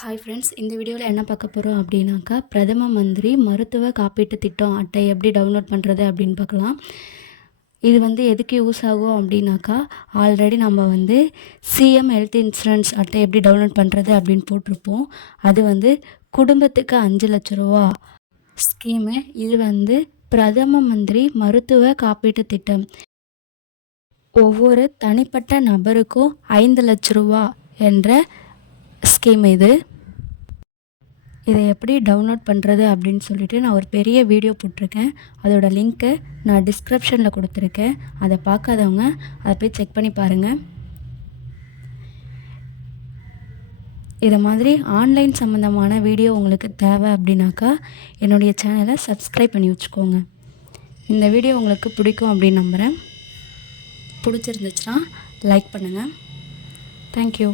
Hi friends, இந்த வீடியோவில் என்ன பார்க்க போகிறோம் அப்படின்னாக்கா, பிரதம மந்திரி மருத்துவ காப்பீட்டு திட்டம் அட்டை எப்படி டவுன்லோட் பண்ணுறது அப்படின்னு பார்க்கலாம். இது எதுக்கு யூஸ் ஆகும் அப்படின்னாக்கா, ஆல்ரெடி நம்ம சிஎம் ஹெல்த் இன்சூரன்ஸ் அட்டை எப்படி டவுன்லோட் பண்ணுறது அப்படின்னு போட்டிருப்போம். அது குடும்பத்துக்கு 5,00,000 ஸ்கீமு. இது பிரதம மந்திரி மருத்துவ காப்பீட்டு திட்டம். ஒவ்வொரு தனிப்பட்ட நபருக்கும் 5,00,000 என்ற ஸ்கீம் இது. இதை எப்படி டவுன்லோட் பண்ணுறது அப்படின்னு சொல்லிட்டு நான் ஒரு பெரிய வீடியோ போட்டிருக்கேன். அதோட லிங்க்கை நான் டிஸ்கிரிப்ஷனில் கொடுத்துருக்கேன். அதை பார்க்காதவங்க அதை போய் செக் பண்ணி பாருங்கள். இதை மாதிரி ஆன்லைன் சம்மந்தமான வீடியோ உங்களுக்கு தேவை அப்படின்னாக்கா என்னுடைய சேனலை சப்ஸ்கிரைப் பண்ணி வச்சுக்கோங்க. இந்த வீடியோ உங்களுக்கு பிடிக்கும் அப்படின்னு நம்புகிறேன். பிடிச்சிருந்துச்சுன்னா லைக் பண்ணுங்கள். தேங்க்யூ.